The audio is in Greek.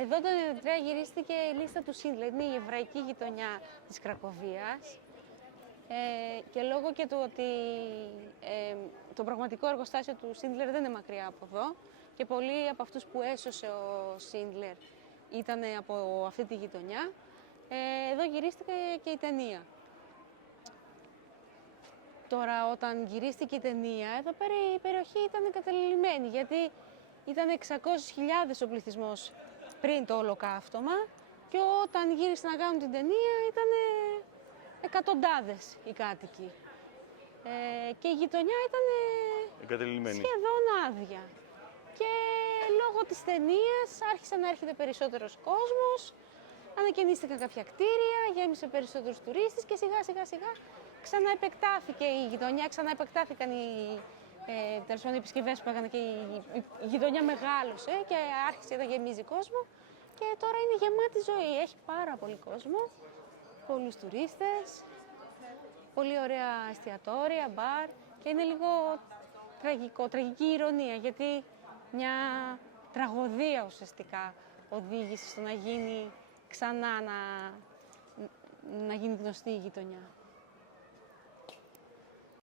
Εδώ το 1993 γυρίστηκε η λίστα του Σίντλερ, είναι η εβραϊκή γειτονιά της Κρακοβίας. Και λόγω και του ότι το πραγματικό εργοστάσιο του Σίντλερ δεν είναι μακριά από εδώ και πολλοί από αυτούς που έσωσε ο Σίντλερ ήταν από αυτή τη γειτονιά, εδώ γυρίστηκε και η ταινία. Τώρα, όταν γυρίστηκε η ταινία, εδώ πέρα η περιοχή ήταν εγκαταλειμμένη, γιατί ήταν 600.000 ο πληθυσμός πριν το ολοκαύτωμα και όταν γύρισαν να κάνουν την ταινία ήταν εκατοντάδες οι κάτοικοι. Και η γειτονιά ήταν σχεδόν άδεια. Και λόγω της ταινίας άρχισε να έρχεται περισσότερος κόσμος, ανακαινίστηκαν κάποια κτίρια, γέμισε περισσότερους τουρίστες και σιγά σιγά ξαναεπεκτάθηκε η γειτονιά, ξαναεπεκτάθηκαν οι επισκευές που έκανε και η γειτονιά μεγάλωσε και άρχισε να γεμίζει κόσμο και τώρα είναι γεμάτη ζωή, έχει πάρα πολύ κόσμο, πολλούς τουρίστες, πολύ ωραία εστιατόρια, μπαρ και είναι λίγο τραγική ηρωνία γιατί μια τραγωδία ουσιαστικά οδήγησε στο να γίνει ξανά να γίνει γνωστή η γειτονιά.